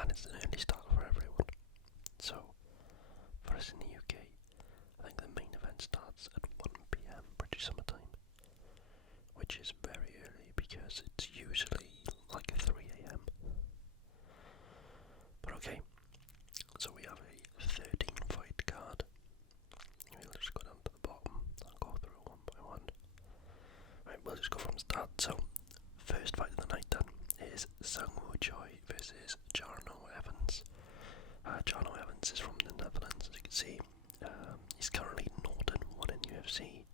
and it's an early start for everyone. So, for us in the UK, I think the main event starts at 1 PM British Summer Time, which is very early because it's usually like 3 AM. But okay, so we have a 13 fight card. We'll just go down to the bottom and go through one by one. Right, we'll just go from start. So, first fight of the night then is Sungwoo Choi versus Jarno Evans. Jarno Evans is from the Netherlands, as you can see. He's currently 0-1 in UFC,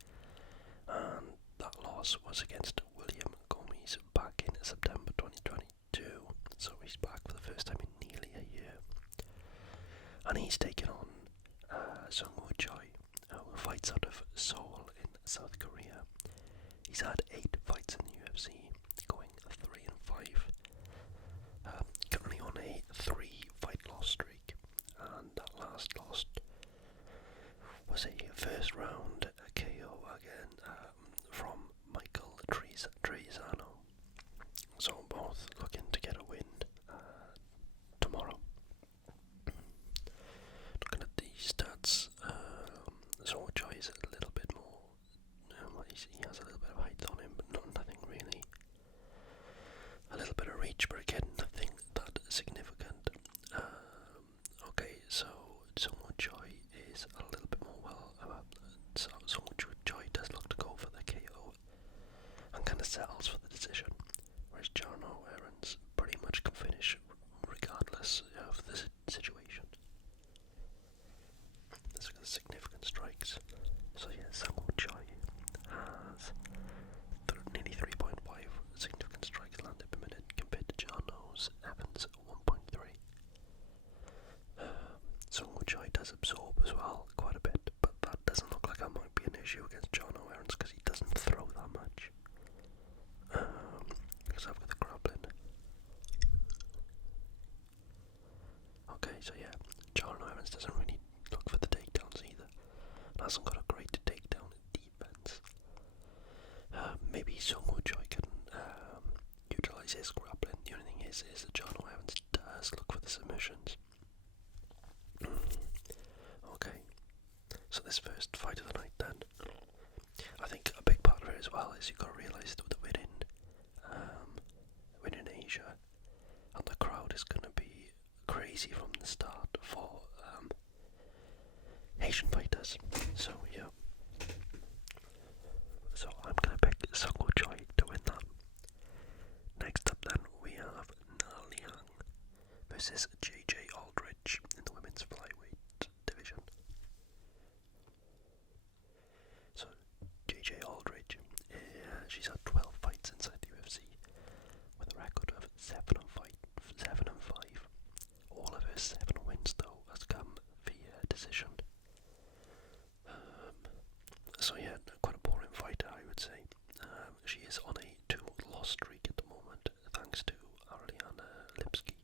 and that loss was against William Gomes back in September 2022. So he's back for the first time in nearly a year, and he's taken on Sungwoo Choi, who fights out of Seoul in South Korea. He's had 8 fights in the UFC, going 3-5. Currently on a 3-fight loss streak, and that last loss was a first round KO again from Michael Trezano. So both looking to get a win tomorrow. Looking at the stats, so Choi is a little bit more. He has a little bit of height on him, but nothing really. A little bit of reach, but again, nothing that significant. Okay, so Sungwoo Choi is a little bit more so Sungwoo Choi does look to go for the KO and kind of settles for the decision, whereas Jarno Evans pretty much can finish regardless of the situation. There's significant strikes. So yeah, Sungwoo Choi has nearly 3.5 significant strikes landed per minute compared to Jarno Evans 1.3. Sungwoo Choi does absorb as well quite a bit, but that doesn't look like that might be an issue against Jarno Evans because he doesn't throw that much. Because I've got the grappling. Okay, so yeah, Jarno Evans doesn't really look for the takedowns either. Hasn't got a great takedown defense. Maybe Sungwoo Choi can utilize his grappling. The only thing is that Jarno Evans does look for the submissions. Okay, so this first fight of the night then, I think a big part of it as well is you've got to realise that we're in Asia, and the crowd is going to be crazy from the start for Asian fighters. So yeah, so I'm going to pick Sungwoo Choi to win that. Next up then we have Na Liang versus JJ Aldridge in the women's flyweight division. So JJ Aldridge, she's had 12 fights inside the UFC with a record of 7-5. All of her 7 wins though has come via decision. So yeah, quite a boring fighter I would say. She is on a 2-loss streak at the moment thanks to Ariana Lipski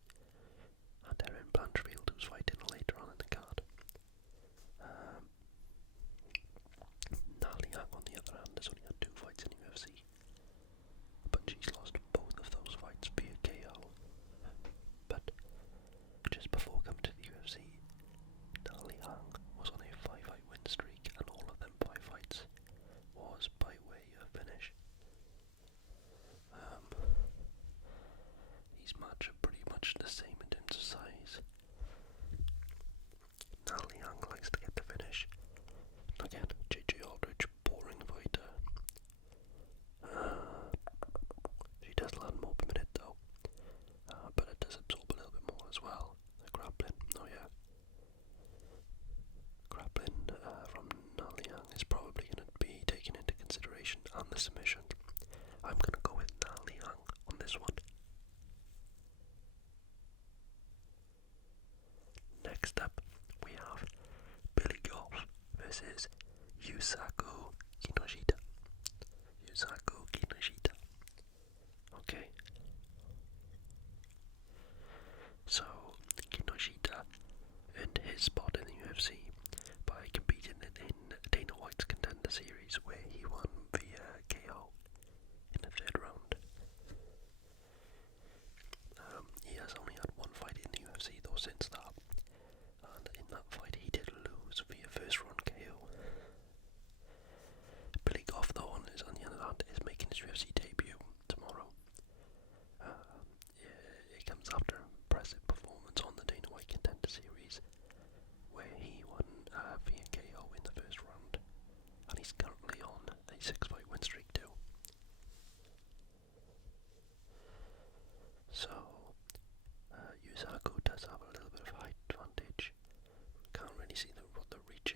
and Erin Blanchfield, who's fighting later on in the card. Na Liang, on the other hand, has only had 2 fights in the UFC, but she's lost both of those fights via KO. But just before coming to the UFC, Na Liang was on a 5-fight win streak, and all of them 5 fights was by way of finish. These match are pretty much the same in terms of size. Na Liang likes to get the finish. Again, JJ Aldridge, boring fighter. She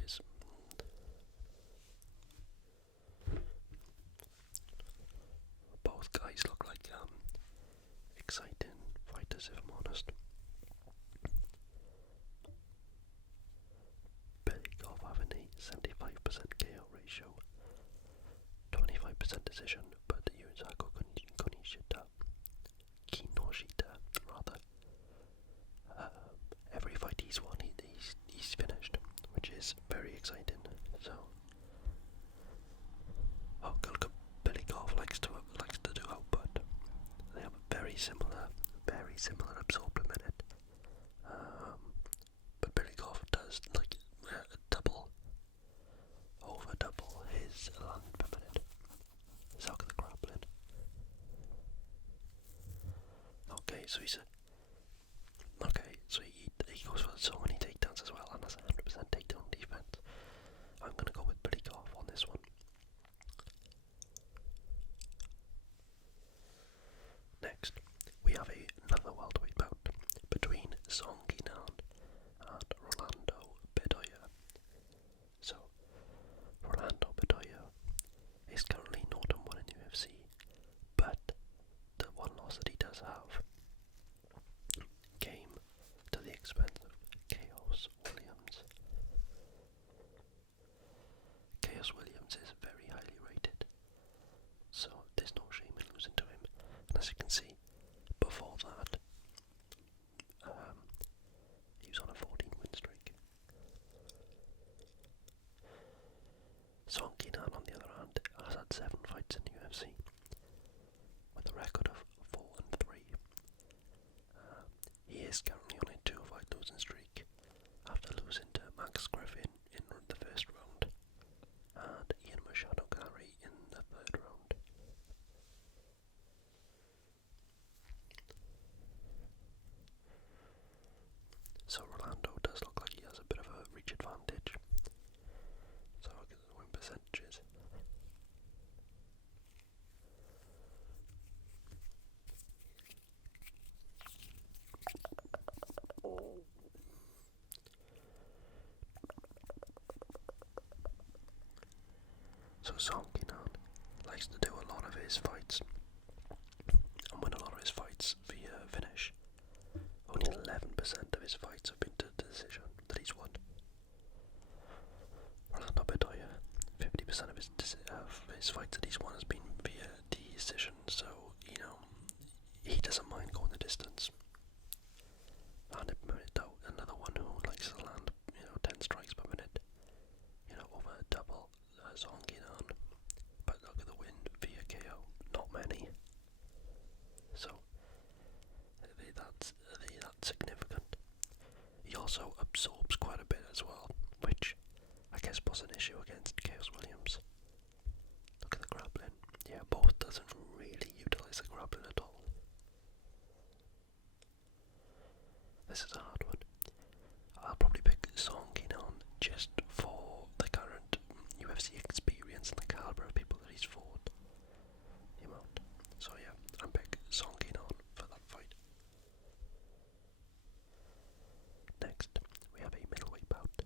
is. Both guys look like exciting fighters, if I'm honest. Billy Goff having a 75% KO ratio, 25% decision, but Yusaku Kinoshita, rather. Every fight he's won, he's finished, which is very exciting. So, look, Billy Goff likes to do output. They have a very similar absorb per minute. But Billy Goff does like over double his land per minute. So look at the grappling. So he goes for so many takedowns as well, and that's 100% takedown defense. I'm gonna go with Billy Goff on this one. Next, we have another welterweight bout between Song Kinan and Rolando Bedoya. So, Rolando Bedoya is currently 0-1 in UFC, but the one loss that he does have came to the expense of Chaos Williams. Chaos Williams is very highly rated, so there's no shame in losing to him. And as you can see, before that, he was on a 14-win streak. Song Kinan, on the other hand, has had 7 fights in the UFC, with a record of 4-3. He is currently on a 2-fight losing streak after losing to Max Griffin in the first round and Ian Machado Gary in the third round. So Rolando does look like he has a bit of a reach advantage. So I'll get the win percentages. So Song Kinan likes to do a lot of his fights and win a lot of his fights via finish. Only 11% of his fights have been to decision that he's won. Rolando Bedoya, 50% of his fights that he's won has been via decision, so, he doesn't mind going the distance. And another one who likes to land, 10 strikes per minute, over double Song Kinan. But look at the win via KO, not many. So, that's significant. He also absorbs quite a bit as well, which I guess was an issue against Chaos Williams. Look at the grappling. Yeah, both doesn't really utilize the grappling at all. This is a hard one. I'll probably pick Song Kinan just for the current UFC experience and the caliber of people that he's fought. The amount. So yeah, I'm pick Song Kinan for that fight. Next, we have a middleweight bout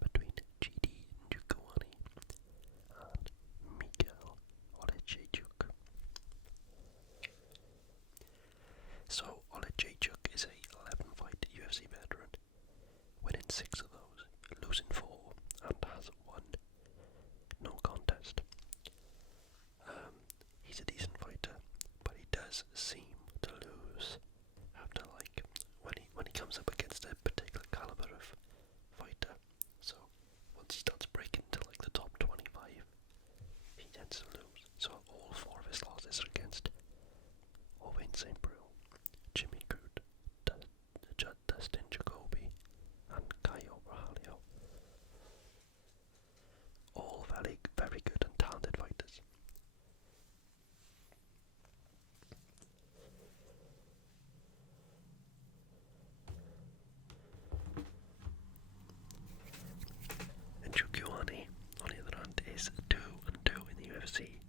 between GD Njukwani and Miguel Olejniczuk. So Olejniczuk is a 11-fight UFC veteran, winning 6 of those, losing 4, and has won no contest. He's a decent fighter, but he does seem to lose after when he comes up against a particular caliber of fighter. So once he starts breaking to the top 25, he tends to lose. So all 4 of his losses are against Owain St. Preux, Jimmy Crute, Dustin Jacoby, and Caio Borralho. All very, very good and talented fighters. And Njukwani, on the other hand, is 2-2 in the UFC,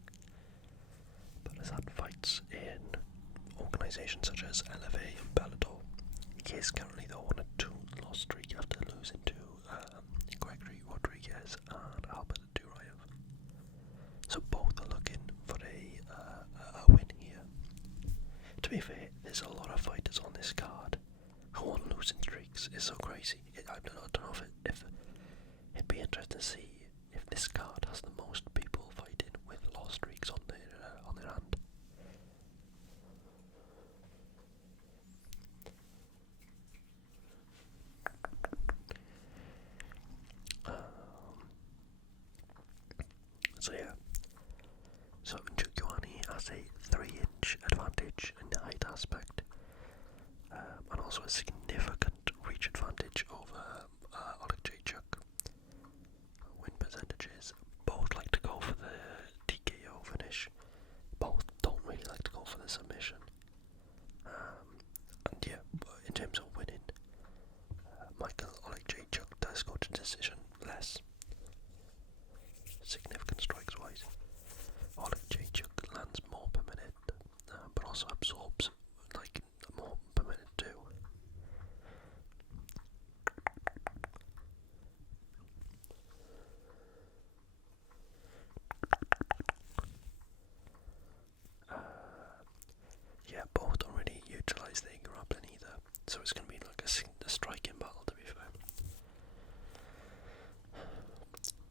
but has had fights in organisations such as LFA and Bellator. He is currently though on a 2-loss streak after losing to Gregory Rodriguez and Albert Duraev. So both are looking for a win here. To be fair, there's a lot of fighters on this card who on losing streaks. It's so crazy. I don't know if it'd be interesting to see if this card has the most people fighting with lost streaks on their hand. So yeah, so Njokuani has a 3-inch advantage in the height aspect, and also a significant reach advantage over Aldridge. Win percentages, both like to go for the TKO finish, both don't really like to go for the submission. And yeah, in terms of winning, Michael Oleksiejczuk does go to decision less. Significant strikes wise. Oleksiejczuk lands more per minute, but also absorbs like more per minute too. Yeah, both don't really utilise their grappling either, so it's going to be like a striking battle, to be fair.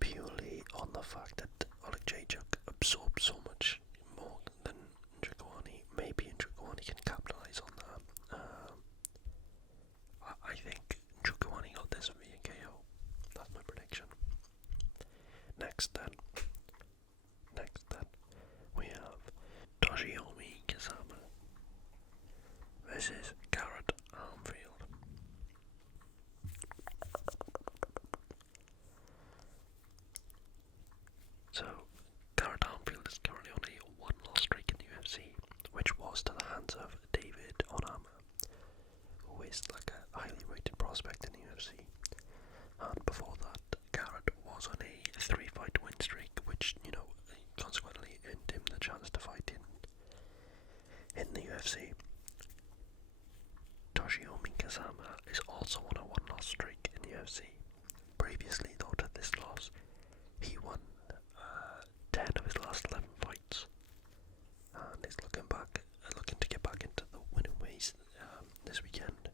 Purely on the fact that Oleksiejczuk absorbs so much more than Njokuani. Maybe Njokuani can capitalise on that. I think Njokuani got this via KO. That's my prediction. Next then, we have Toshiomi Kazama versus Garrett Armfield. So, Garrett Armfield is currently on a 1-loss streak in the UFC, which was to the hands of David Onama, who is like a highly rated prospect in the UFC. And before that, Garrett was on a 3-fight win streak, which, consequently earned him the chance to fight in the UFC. Toshiomi Kazama is also on a 1-loss streak in the UFC. Previously, though, to this loss, he won 10 of his last 11 fights, and he's looking to get back into the winning ways this weekend.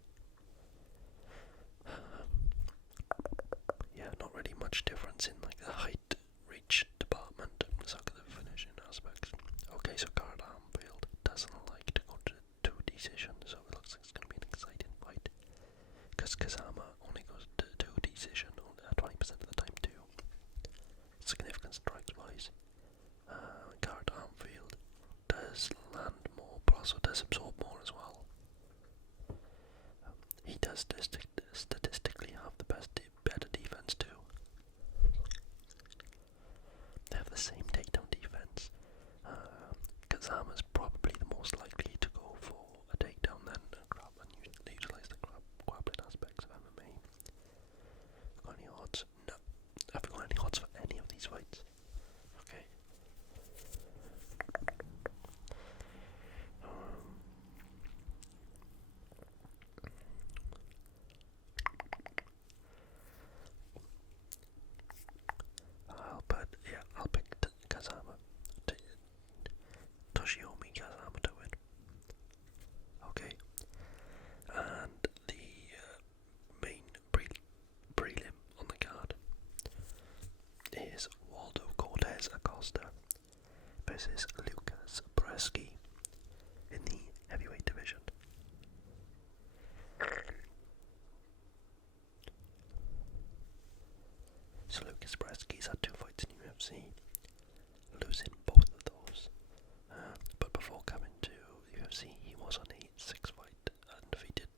Yeah, not really much difference in like the height, reach department, so the finishing aspects. Okay, so Garrett Armfield doesn't like to go to 2 decisions, so it looks like it's going to be an exciting fight. Because Kazama only goes to 2 decision 20% of the time too. Significant strikes wise. Garrett Armfield does land more, but also does absorb more as well. He does statistically have the better defense too. They have the same takedown defense. Kazama's probably the most likely to go for a takedown than a grab and utilise the grappling aspects of MMA. Got any odds? No. Have you got any odds for any of these fights? Okay. I'll pick Kazama. Toshiomi Kazama to win. Okay. And the main prelim on the card is Waldo Cortez Acosta versus Lucas Przeski in the heavyweight division. So Lucas Przeski's had 2 fights in UFC, losing both of those. But before coming to UFC, he was on a 6-fight undefeated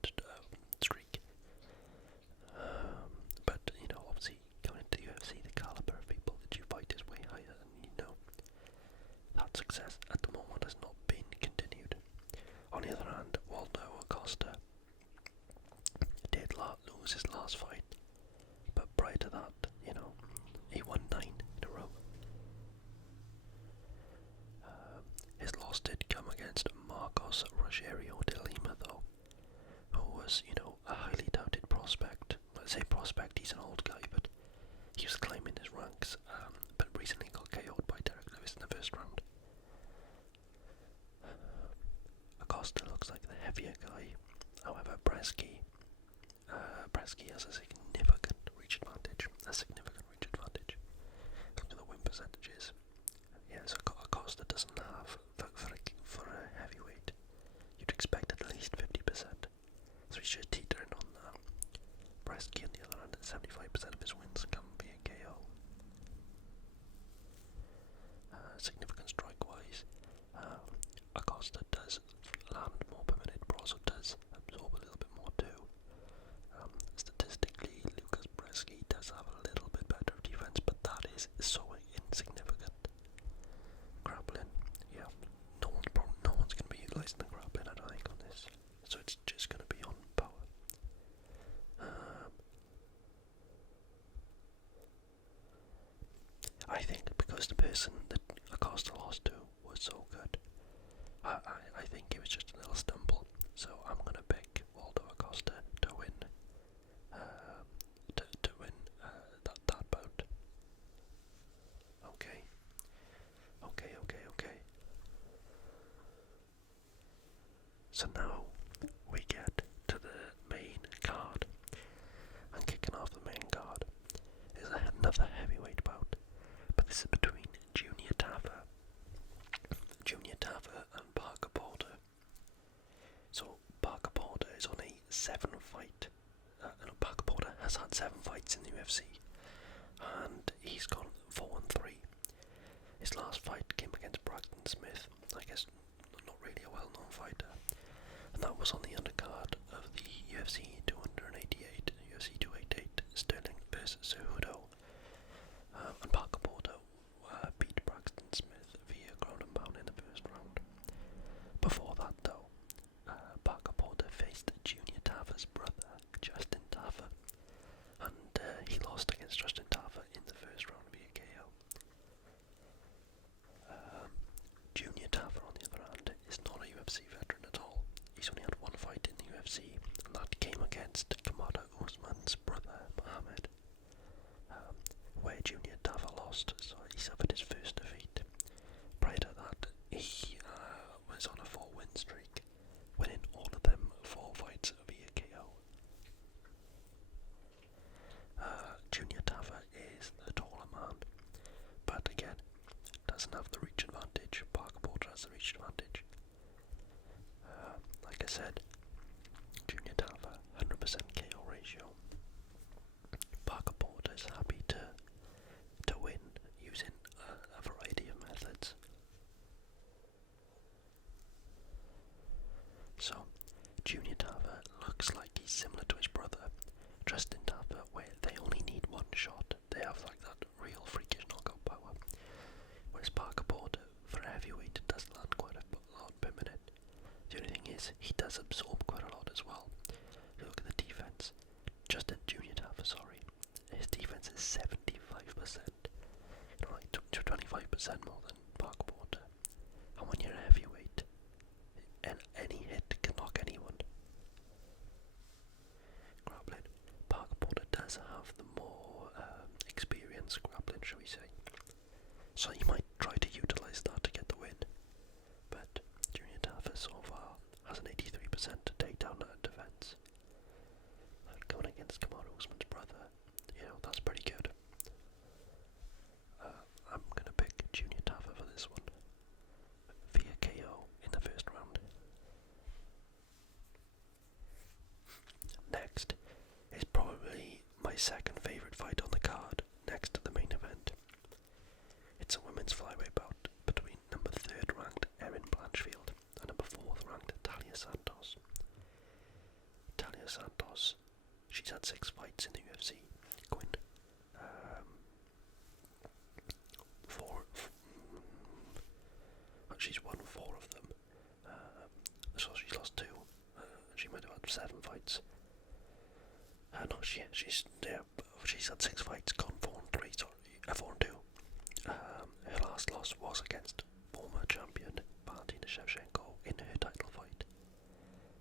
streak. But obviously coming into the UFC, the caliber of people that you fight is way higher, and that success at the moment has not been continued. On the other hand, Waldo Acosta did lose his last fight, but prior to that, he won 9 in a row. His loss did come against Marcos Rogerio de Lima, though, who was, a highly touted prospect, say prospect, he's an old guy, but he was climbing his ranks, but recently got KO'd by Derek Lewis in the first round. Acosta looks like the heavier guy, however Przeski has a significant reach advantage. Look at the win percentages. Yeah, so Acosta doesn't have, for a heavyweight, you'd expect at least 50%. So he's just teetering on that. Przeski on the other hand, 75% of his wins come via KO. Significant strike-wise, Acosta does land more per minute, but also does absorb a little bit more too. Statistically, Lucas Przeski does have a little bit better defense, but that is so insignificant. Grappling, yeah, no one's going to be utilising the grappling, I don't think, on this. So it's just going to be on power. I think because the person that Acosta lost to was so good, I think it was just a little stumble. So I'm going to pick Waldo Acosta to win. To win that bout. Okay. So now we get to the main card, and kicking off the main card is another heavyweight bout, but this is between Junior Tafa and Parker Porter. So Parker Porter is on a 7-fight. Parker Porter has had 7 fights in the UFC, and he's gone 4-3. His last fight came against Braxton Smith, I guess not really a well-known fighter, and that was on the undercard of the UFC 288, UFC 288 Sterling versus Cejudo. And Parker Porter beat Braxton Smith via ground and pound in the first round. Before that though, Parker Porter faced Junior Tafa's brother, Justin Tafa, and he lost against Justin Tafa in the first round via KO. Junior Tafa, on the other hand, is not a UFC veteran at all. He's only had 1 fight in the UFC, and that came against Kamaru Usman's brother, Muhammad, where Junior Tafa lost, so he suffered his first defeat. Prior to that, he was on a 4-win streak, winning all of them 4 fights via KO. Junior Tafa is the taller man, but again, doesn't have the reach advantage. Parker Porter has the reach advantage. Like I said, Junior Tafa, 100% KO ratio. Parker Porter is happy to win using a variety of methods. So, Junior Tafa looks like he's similar to his brother, Justin Tafa, where they only need 1 shot. They have like that real freakish knockout power. Whereas Parker Porter, for a heavyweight, does land quite a lot per minute. The only thing is, he does absorb quite a lot as well. If you look at the defense, Junior Tafa, his defense is 75%. Like 25% more than Parker Porter. And when you're a heavyweight, any hit can knock anyone. Grappling, Parker Porter does have the more experience grappling, shall we say. So he might try to utilise that to get the win. But Junior Tafa so far has an 83% takedown defense. And going against Kamaru Usman's brother, that's pretty good. I'm going to pick Junior Tafa for this one, via KO in the first round. Next is probably my second favourite fight on the card, next to the main event. It's a women's flyweight bout between number 3rd ranked Erin Blanchfield and number 4th ranked Talia Santos. Talia Santos, she's had 6 fights in the UFC, going she's won 4 of them, so she's lost 2, she might have had 7 fights. She's had 6 fights, gone 4-3, 4-2. Her last loss was against former champion Valentina Shevchenko in her title fight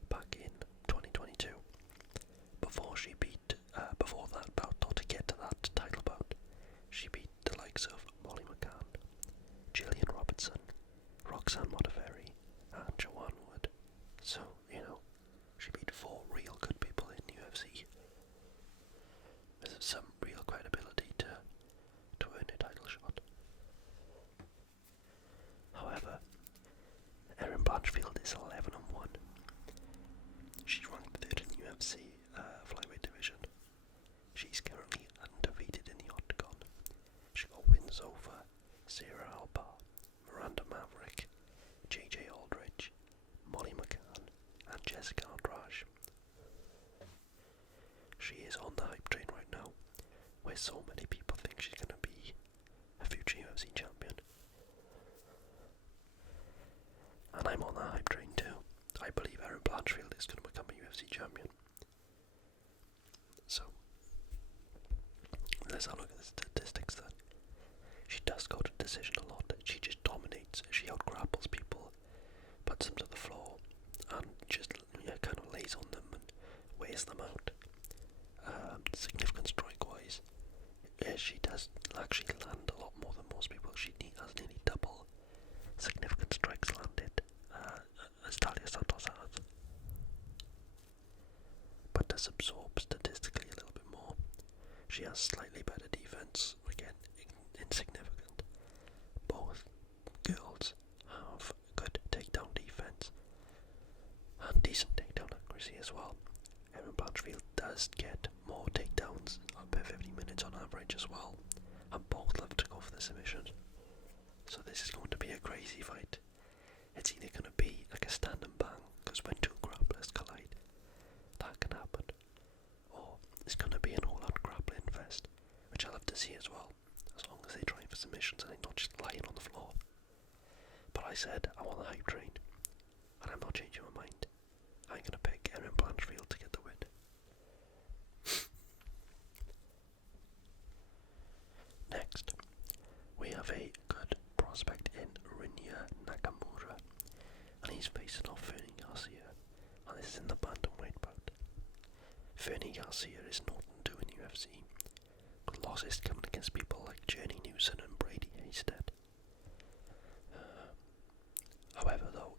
back in 2022. Before So, she beat 4 real good people in UFC. There's some real credibility to earn a title shot. However, Erin Blanchfield is 11-1. She's ranked 3rd in UFC flyweight division. She's currently undefeated in the octagon. She got wins over Sarah Alba, Miranda Maverick, JJ Aldridge, Molly McCann, and Jessica Aldridge. She is on the hype train right now, where so many people think she's going to be a future UFC champion. And I'm on that hype train too. I believe Erin Blanchfield is going to become a UFC champion. So, let's have a look at the statistics then. She does go to decision a lot. She just dominates. She outgrapples people, puts them to the floor, and just kind of lays on them and weighs them out. Significant strike-wise, she does actually land a lot more than most people. She has nearly double significant strikes landed as Talia Santos has, but does absorb statistically a little bit more. She has slightly better defense, again insignificant. Both girls have good takedown defense and decent takedown accuracy as well. Erin Blanchfield does get more takedowns per 50 minutes on average as well, and both love to go for the submissions. So this is going to be a crazy fight. It's either going to be like a stand and bang, because when two grapplers collide, that can happen, or it's going to be an all-out grappling fest, which I love to see as well, as long as they try for submissions and they're not just lying on the floor. But I said I want the hype train, and I'm not changing my mind. I'm going to pick Erin Blanchfield to get the win. Next, we have a good prospect in Nakamura, and he's facing off Fernie Garcia, and this is in the bantamweight bout. Fernie Garcia is 0-2 in UFC, with losses coming against people like Journey Newson and Brady Haystead. However, though,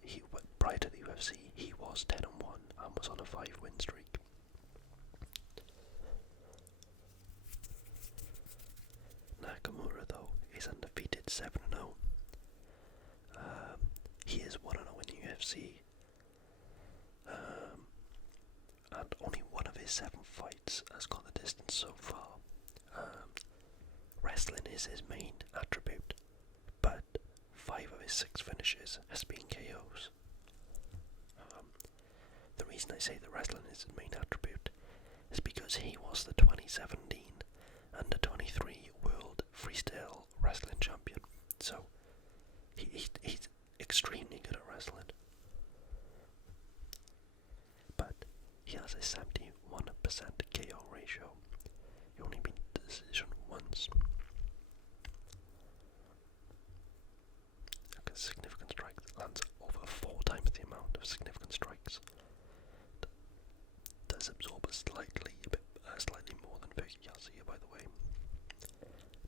prior to the UFC, he was 10-1 and was on a 5-win streak. Nakamura, though, is undefeated 7-0. He is 1-0 in the UFC, and only one of his 7 fights has gone the distance so far. Wrestling is his main attribute, but 5 of his 6 finishes has been KOs. The reason I say that wrestling is his main attribute is because he was the 2017 Under 23 World Freestyle Wrestling Champion, so he's extremely good at wrestling. But he has a 71% KO ratio. He only beat the decision once. Like a significant strike lands over 4 times the amount of significant strikes. Does absorb slightly more than Fernie Garcia, by the way.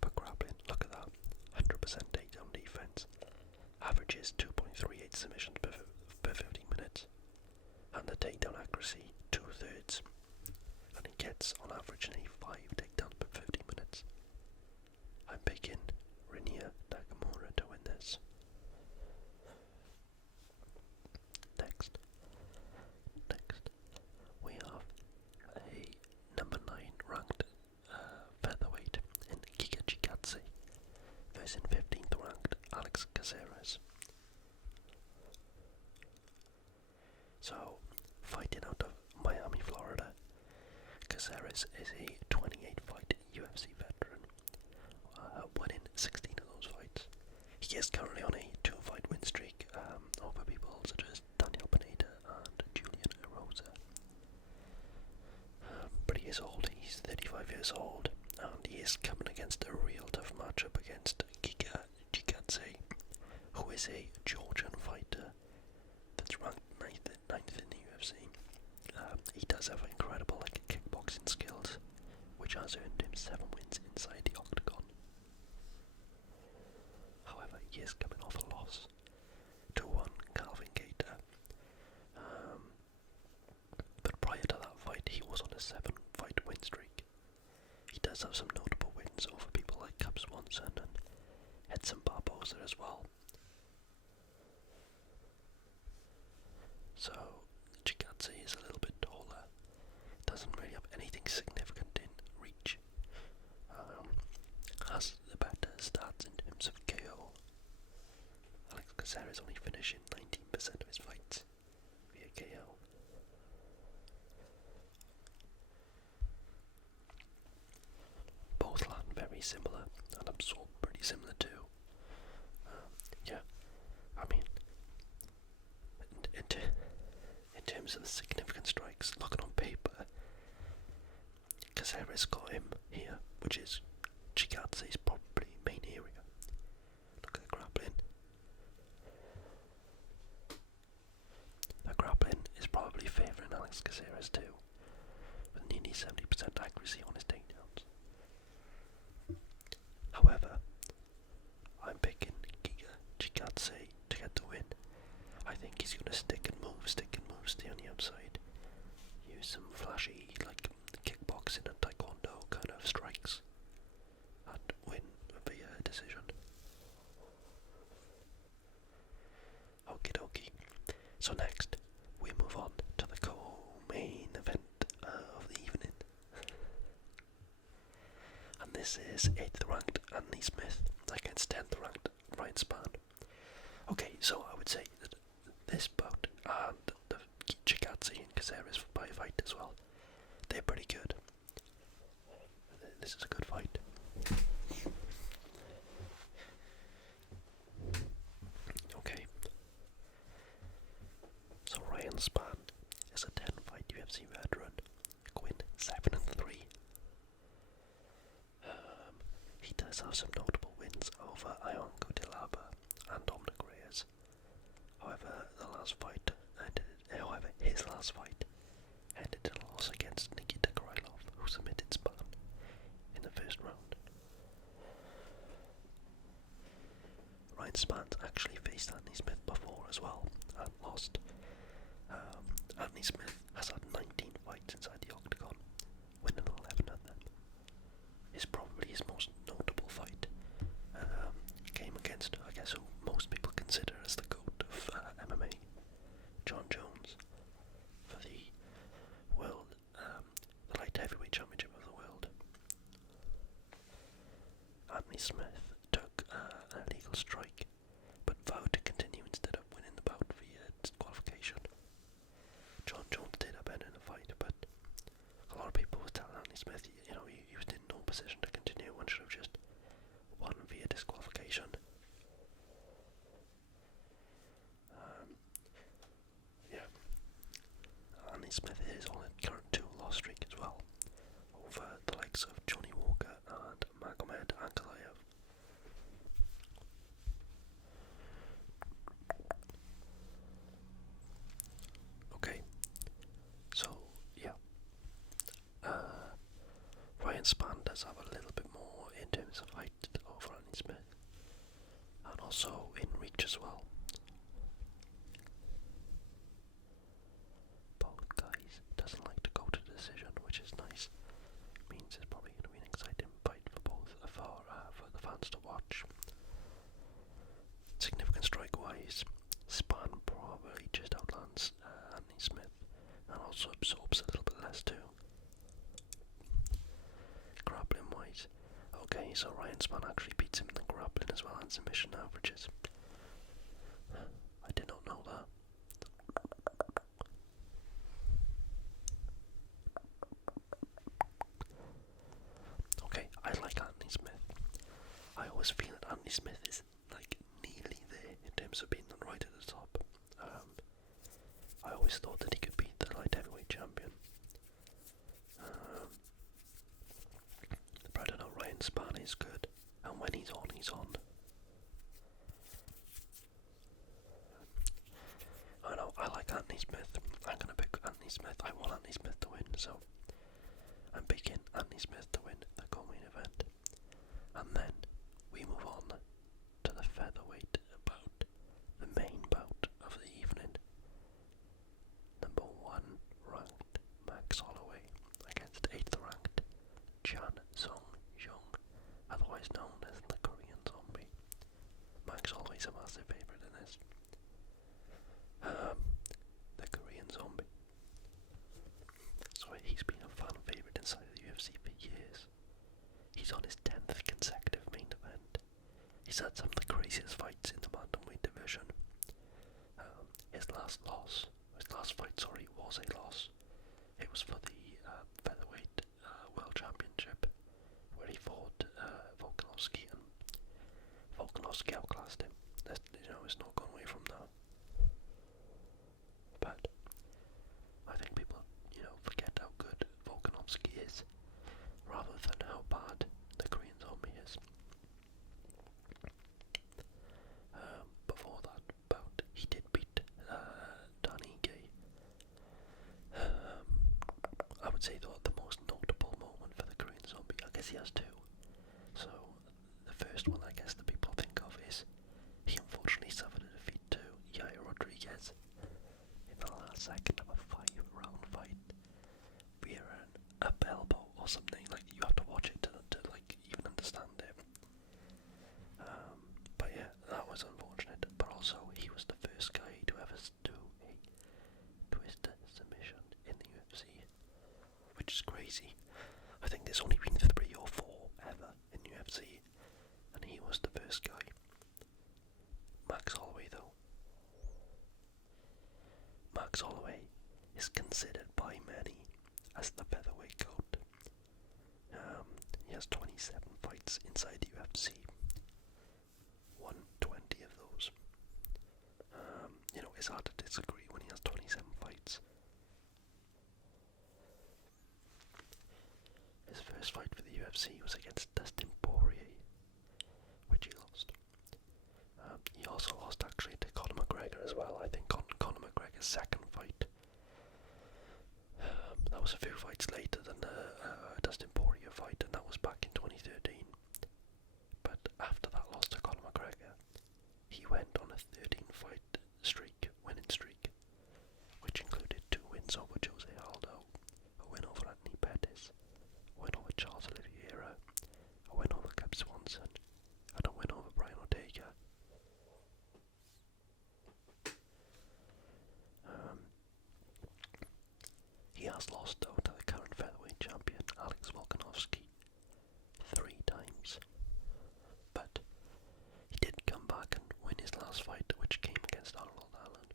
But grappling, look at that, 100% takedown defense, averages 2.38 submissions per 50 minutes, and the takedown accuracy 2/3, and he gets on average an 5 takedowns per 50 minutes. I'm picking Nakamura to win this. Next, we have a number 9 ranked featherweight in Giga versus 15th ranked Alex Caceres. So, fighting out of Miami, Florida, Caceres is a 28-fight UFC veteran, winning 16 of those fights. He is currently on a 2-fight win streak over people such as Daniel Pineda and Julian Erosa. But he is old, he's 35 years old, and he is coming against a real tough matchup against Giga, who is a Georgian fighter that's ranked 9th in the UFC. He does have incredible kickboxing skills, which has earned him 7 wins inside the octagon. However, he is coming off a loss to one Calvin Gator. terms of the significant strikes, looking on paper, Caceres got him here, which is Giga's probably main area. Look at the grappling. The grappling is probably favouring Alex Caceres too, with nearly 70% accuracy on his takedowns. However, I'm picking Giga Chikadze to get the win. I think he's going to stick and move, stay on the outside. Use some flashy, like, kickboxing and taekwondo kind of strikes. And win via decision. Okie dokie. So next, we move on to the co-main event of the evening. And this is 8th ranked Anthony Smith against 10th ranked Ryan Spann. Okay, so I would say that this bout and the Chikadze and Caceres fight as well, they're pretty good. This is a good fight. Okay. So Ryan Spann is a 10-fight UFC veteran, win 7-3. He does have some notable wins over Ionco Dilaba and Dominic Reyes. However, his last fight ended in a loss against Nikita Krylov, who submitted Spann in the first round. Ryan Spann's actually faced Anthony Smith before as well and lost. Anthony Smith has had 19 fights inside the octagon, winning 11 of them. Is probably his most notable fight. Came against, I guess, who most people consider as the GOAT of MMA, John Jones, for the world, the light heavyweight championship of the world. Anthony Smith took an illegal strike, but vowed to continue instead of winning the bout via disqualification. John Jones did abandon the fight, but a lot of people were telling Anthony Smith, he was in no position to continue and should have just won via disqualification. Anthony Smith is on a current 2-loss streak as well, over the likes of Johnny Walker and Magomed Ankalaev. Okay, so yeah, Ryan Spann does have a little bit more in terms of height over Anthony Smith, and also in reach as well. Both guys doesn't like to go to decision, which is nice. Means it's probably going to be an exciting fight for both for the fans to watch. Significant strike-wise, Spann probably just outlands Anthony Smith and also absorbs a little bit less too. Grappling-wise, okay, so Ryan Spann actually beats him in the grappling as well and submission averages. I did not know that. Okay, I like Anthony Smith. I always feel that Anthony Smith is like nearly there in terms of being right at the top. I always thought that he could beat the light heavyweight champion. But I don't know, Ryan Spann is good, and when he's on, he's on. I know, I like Anthony Smith. I'm going to pick Anthony Smith. I want Anthony Smith to win, so I'm picking Anthony Smith to win the co-main event. And then we move on to the featherweight bout, the main bout of the evening. Number 1 ranked Max Holloway against 8th ranked Chan Sung-jung, otherwise known as the Korean Zombie. Max Holloway's a massive favourite in this. The Korean Zombie. So he's been a fan favourite inside the UFC for years. He's on his 10th consecutive main event. He's had some of the craziest fights in the bantamweight division. His last fight, was a loss. It was for the featherweight world championship, where he fought Volkanovski, and Volkanovski outclassed him. It's not gone away from that. But would say the most notable moment for the Korean Zombie, I guess he has two. So the first one I guess that people think of is he unfortunately suffered a defeat to Yair Rodriguez in the last second of a 5-round fight via an up elbow or something. Like, you have to watch it to like even understand it. But yeah, that was unfortunate. But also, he was the first guy to ever do a twister submission in the UFC, which is crazy. I think there's only been 3 or 4 ever in UFC, and he was the first guy. Max Holloway, though. Max Holloway is considered by many as the featherweight GOAT. He has 27 fights inside the UFC. Won 20 of those. It's hard to disagree when he has 27 fights. His first fight for the UFC was against Dustin Poirier, which he lost. He also lost actually to Conor McGregor as well. I think Conor McGregor's second fight. That was a few fights later than the Dustin Poirier fight, and that was back in 2013. But after that loss to Conor McGregor, he went on a 13-fight winning streak, which included 2 wins over Jose Aldo, a win over Anthony Pettis, a win over Charles Oliveira, a win over Cub Swanson, and a win over Brian Ortega. He has lost though to the current featherweight champion Alex Volkanovski 3 times, but he did come back and win his last fight, which came against Arnold Allen.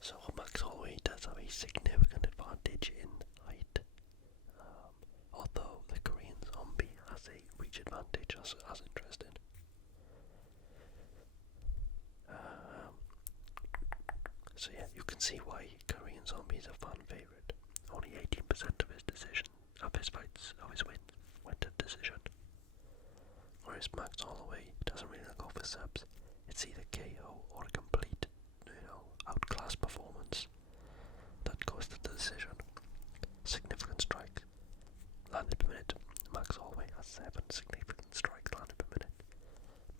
So Max Holloway does have a significant advantage in height, although the Korean Zombie has a reach advantage, as interesting. So yeah, you can see why Korean Zombie is a fan favourite. Only 18% of his wins went to decision. Whereas Max Holloway doesn't really go for subs. It's either KO or a complete, outclass performance that goes to the decision. Significant strike landed per minute. Max Holloway has 7 significant strikes landed per minute.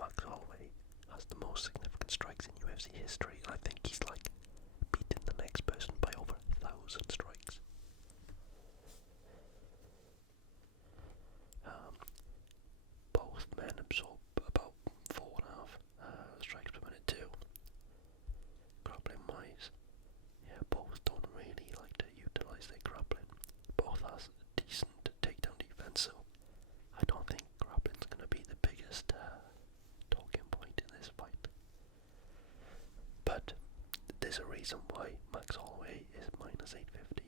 Max Holloway has the most significant strikes in UFC history. I think he's like beating the next person by over 1,000 strikes. Both men absorb about 4.5 strikes per minute too. Grappling wise, both don't really like to utilise their grappling. Both has decent takedown defense, so I don't think grappling's going to be the biggest talking point in this fight. But there's a reason why Max Holloway is minus 850.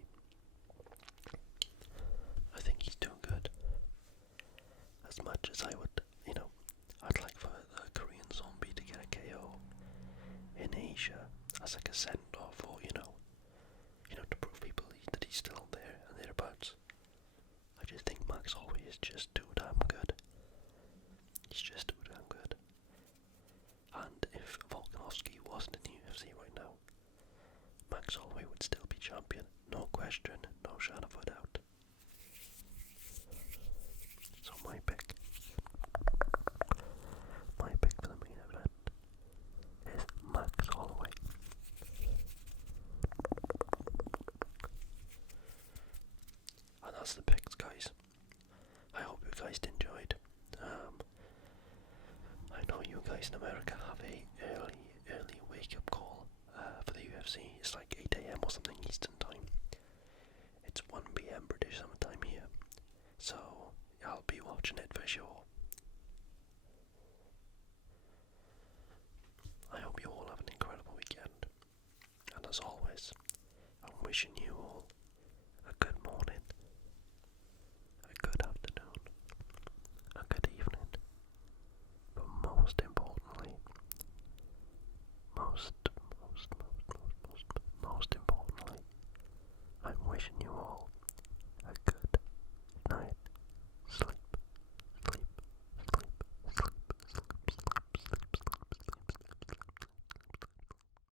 I think he's doing good. As much as I would, I'd like for the Korean Zombie to get a KO in Asia as like a send-off, or to prove people that he's still there and thereabouts. I just think Max Holloway is just too damn good. He's just too damn good. And if Volkanovski wasn't in the UFC right now, Max Holloway would still be champion. No question, no shadow of a doubt.